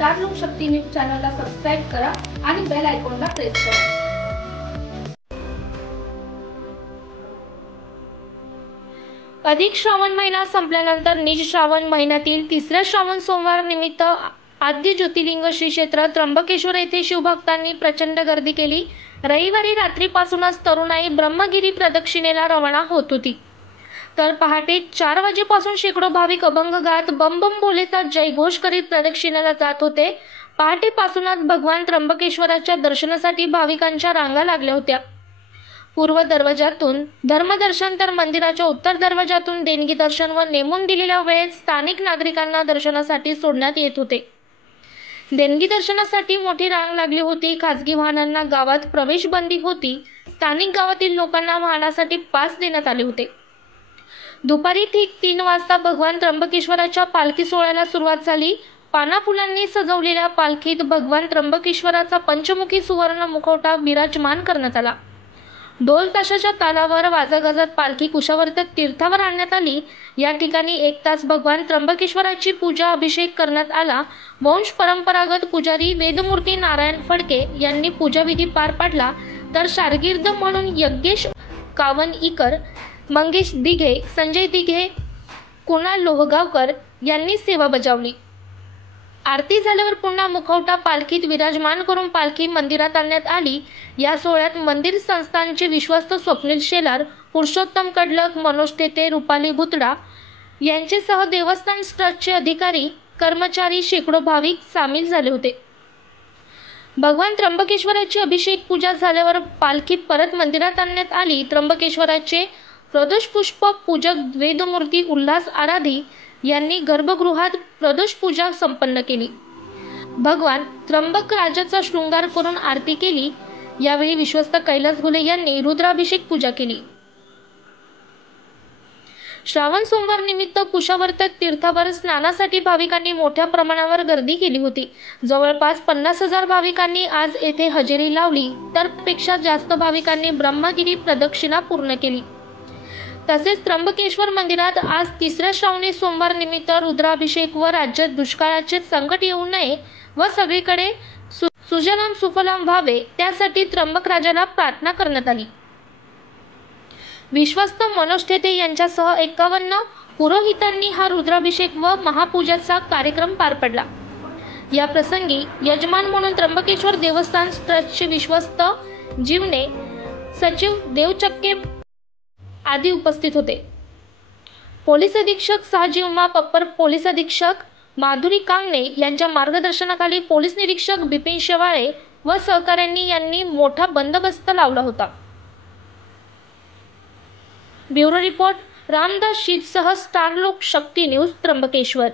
Star Lokshakti news चॅनलला subscribe करा आणि बेल आयकॉनला प्रेस करा। अधिक श्रावण महिना संपल्यानंतर निज श्रावण महिन्यातील तिसऱ्या श्रावण सोमवार निमित्त आद्य ज्योतिर्लिंग श्री क्षेत्र त्र्यंबकेश्वर येथे शिवभक्तांनी प्रचंड गर्दी केली। रविवारी रात्रीपासूनच तरुणाई ब्रह्मगिरी प्रदक्षिणेला रवाना होत होती, तर पहाटे 4 वाजेपासून शेकडो भाविक अभंग गात बम बम बोलेचा जयघोष करीत प्रदक्षिणेला जात होते। पहाटेपासूनच भगवान त्र्यंबकेश्वराच्या दर्शनासाठी भाविकांच्या रांगा लागल्या होत्या। पूर्व दरवाजातून धर्मदर्शन तर मंदिराच्या उत्तर दरवाजातून देणगी दर्शन व नेमून दिलेल्या वेळेत स्थानिक नागरिकांना दर्शनासाठी सोडण्यात येत होते। देणगी दर्शनासाठी मोठी रांग लागली होती। खासगी वाहनांना गावात प्रवेश बंदी होती। स्थानिक गावातील लोकांना वाहनासाठी पास देण्यात आले होते। दुपारी ठीक 3 वाजता भगवान त्र्यंबकेश्वराच्या पालखी सोहळ्याला सुरुवात झाली। पाना फुलांनी सजवलेल्या पालखीत भगवान त्र्यंबकेश्वराचा पंचमुखी सुवर्ण मुखवटा विराजमान करण्यात आला। ढोल ताशाच्या तालावर वाजत पालखी कुशावर्तक तीर्थावर आणण्यात आली। या ठिकाणी 1 तास भगवान त्र्यंबकेश्वराची पूजा अभिषेक करण्यात आला। वंश परंपरागत पुजारी वेदमूर्ती नारायण फडके यांनी पूजाविधी पार पाडला, तर शार्गीर्द म्हणून यज्ञेश कावणईकर, मंगेश दिघे, संजय दिघे, कुणाल लोहगावकर यांनी सेवा बजावली। आरती झाल्यावर पुन्हा मुखवटा पालखीत विराजमान करून पालखी मंदिरात आणण्यात आली। या सोहळ्यात मंदिर संस्थानचे विश्वस्त स्वप्नील शेलार, पुरुषोत्तम कडलक, मनोज तेते, रुपाली भुतडा यांच्यासह देवस्थान ट्रस्टचे अधिकारी, कर्मचारी, शेकडो भाविक सामील झाले होते। भगवान त्र्यंबकेश्वराची अभिषेक पूजा झाल्यावर पालखी परत मंदिरात आणण्यात आली। त्र्यंबकेश्वराचे प्रदोष पुष्प पूजक वेदमूर्ती उल्हास आराधी यांनी गर्भगृहात प्रदोष पूजा संपन्न केली। भगवान त्र्यंबक राजाचा शृंगार करून आरती केली। यावेळी विश्वस्त कैलास घुले यांनी रुद्राभिषेक पूजा केली। श्रावण सोमवार निमित्त कुशावर्तक तीर्थावर स्नानासाठी भाविकांनी मोठ्या प्रमाणावर गर्दी केली होती। जवळपास 50,000 भाविकांनी आज येथे हजेरी लावली, तर पेक्षा जास्त भाविकांनी ब्रह्मगिरी प्रदक्षिणा पूर्ण केली। तसेच त्र्यंबकेश्वर मंदिरात आज तिसऱ्या श्रावणी सोमवार निमित्त रुद्राभिषेक व राज्यात दुष्काळाचे संकट येऊ नये व सगळीकडे सुजलाम सुफलाम व्हावे, त्यासाठी त्र्यंबक राजाला प्रार्थना करण्यात आली। विश्वस्त मनोज तेते यांच्यासह 51 पुरोहितांनी हा रुद्राभिषेक व महापूजाचा कार्यक्रम पार पडला। या प्रसंगी यजमान म्हणून त्र्यंबकेश्वर देवस्थान ट्रस्टचे विश्वस्त जीवने, सचिव देवचक्के आदी उपस्थित होते। पोलीस अधीक्षक साहजीवमा पप्पर, पोलीस अधीक्षक माधुरी कांगणे यांच्या मार्गदर्शनाखाली पोलीस निरीक्षक बिपिन शेवाळे व सहकाऱ्यांनी यांनी मोठा बंदोबस्त लावला होता। ब्युरो रिपोर्ट रामदास शीतसह स्टार लोकशक्ती न्यूज त्र्यंबकेश्वर।